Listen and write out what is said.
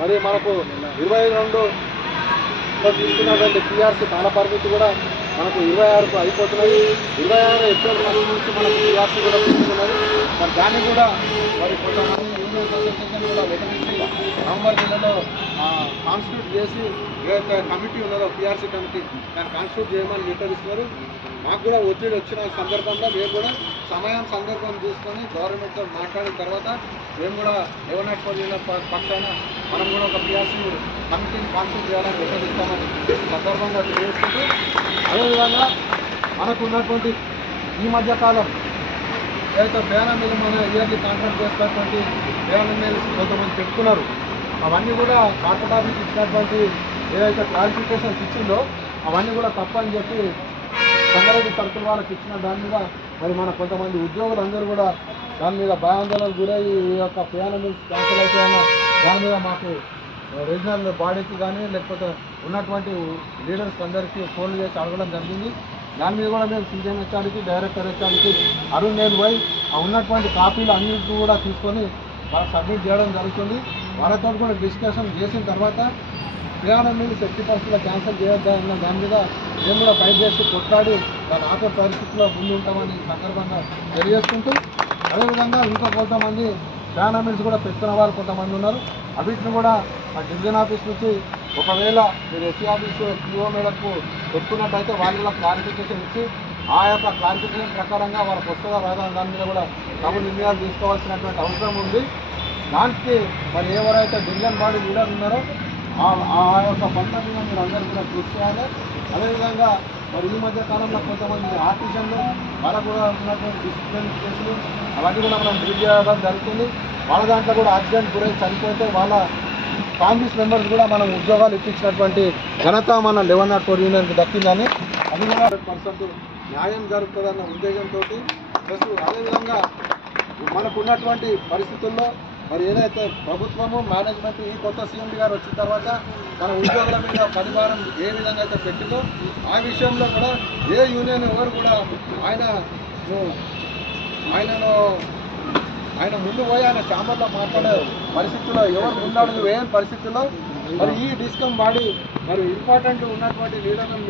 మరి మనకు 22 తీసుకున్నటువంటి పిఆర్సీ కాల పరిమితి కూడా మనకు 26కు అయిపోతున్నది. 26 ఏప్రిల్ నుంచి మనకు పిఆర్సీ కూడా తీసుకున్నది. మరి దాన్ని కూడా మరి కొంతమంది యూనియన్ అసోసియేషన్ కూడా వెటనరీ నవంబర్ నెలలో కాన్స్టిట్యూట్ చేసి ఏదైతే కమిటీ ఉన్నదో పిఆర్సీ కమిటీ దాన్ని కాన్స్టిట్యూట్ చేయమని నిర్ణయిస్తున్నారు. మాకు కూడా ఒత్తిడి వచ్చిన సందర్భంలో మేము కూడా సందర్భం చూసుకొని గవర్నమెంట్తో మాట్లాడిన తర్వాత మేము కూడా ఏమన్నట్టు పక్షాన మనం కూడా ఒక పిఆర్సీ కమిటీని కాన్స్టిట్యూట్ చేయాలని నిర్ణయిస్తామని సందర్భంగా తెలియజేసుకుంటూ, అదేవిధంగా మనకు ఉన్నటువంటి ఈ మధ్యకాలం ఏదైతే బేనం మీద మన ఇయర్లీ కాంట్రాక్ట్ చేసినటువంటి బేనం మీద కొంతమంది పెట్టుకున్నారు. అవన్నీ కూడా కార్పొరేట్ ఆఫీస్ ఇచ్చినటువంటి ఏదైతే క్లారిఫికేషన్స్ ఇచ్చిందో అవన్నీ కూడా తప్పని చెప్పి సంగారెడ్డి సర్కిల్ వాళ్ళకి ఇచ్చిన దాని మీద మరి మన కొంతమంది ఉద్యోగులందరూ కూడా దాని మీద భయాందోళనకు గురయ్యి ఈ యొక్క ప్రయాణ మిల్స్ క్యాన్సిల్ అయిపోయిన దాని మీద మాకు రీజనల్ బాడీకి కానీ లేకపోతే ఉన్నటువంటి లీడర్స్ అందరికీ ఫోన్లు చేసి అడగడం జరిగింది. దాని మీద కూడా మేము సీఎం హెచ్ఆర్కి డైరెక్టర్ హెచ్ఆర్కి అరుణ్ నేను పోయి ఉన్నటువంటి కాపీలు అన్నింటినీ కూడా తీసుకొని వాళ్ళకి సబ్మిట్ చేయడం జరుగుతుంది. వాళ్ళతో కూడా డిస్కషన్ చేసిన తర్వాత ప్రయాణ మిల్స్ ఎట్టి పరిస్థితుల్లో క్యాన్సిల్ చేయొద్దన్న దాని మీద మేము కూడా ఫైట్ చేసి కొట్లాడి దాని ఆఖరి పరిస్థితుల్లో ముందు ఉంటామని సందర్భంగా తెలియజేసుకుంటూ, అదేవిధంగా ఇంకా కొంతమంది ప్రయాణ మిల్స్ కూడా పెట్టుకున్న వాళ్ళు కొంతమంది ఉన్నారు. అవిటిని కూడా మా డివిజన్ ఆఫీస్ నుంచి ఒకవేళ మీరు ఎస్సీ ఆఫీసు పిఓ మేరకు పెట్టుకున్నట్టయితే వాళ్ళు కూడా క్లారిఫికేషన్ ఇచ్చి ఆ యొక్క క్లారిఫికేషన్ ప్రకారంగా వాళ్ళకి వస్తుందా రాదా దాని మీద కూడా తగు నిర్ణయాలు తీసుకోవాల్సినటువంటి అవసరం ఉంది. దానికి మరి ఎవరైతే డివిజన్ బాడీ లీడర్ ఉన్నారో ఆ యొక్క పంట మీద మీరు అందరూ కూడా కృషి చేయాలి. అదేవిధంగా మరి ఈ మధ్య కాలంలో కొంతమంది ఆర్టిజన్లు వాళ్ళకు కూడా ఉన్నటువంటి డిసిప్లిన్ కేసులు అవన్నీ కూడా మనం డీల్ చేయడం జరుగుతుంది. వాళ్ళ దాంట్లో కూడా యాక్సిడెంట్ గురై చనిపోతే వాళ్ళ కాంగ్రెస్ మెంబర్స్ కూడా మనం ఉద్యోగాలు ఇప్పించినటువంటి ఘనత మన 1104 యూనియన్కి దక్కిందని, అది కూడా 100% న్యాయం జరుగుతుందన్న ఉద్దేశంతో ప్లస్ అదేవిధంగా మనకు ఉన్నటువంటి పరిస్థితుల్లో మరి ఏదైతే ప్రభుత్వము మేనేజ్మెంట్ ఈ కొత్త సీఎండి గారు వచ్చిన తర్వాత మన ఉద్యోగుల మీద పరిభారం ఏ విధంగా అయితే పెట్టిందో ఆ విషయంలో కూడా ఏ యూనియన్ ఎవరు కూడా ఆయన ముందు పోయి ఆయన ఛాంబర్లో మాట్లాడే పరిస్థితుల్లో ఎవరు ముందడుగు వేయని పరిస్థితుల్లో మరి ఈ డిస్కమ్ బాడీ మరి ఇంపార్టెంట్ ఉన్నటువంటి లీడర్లను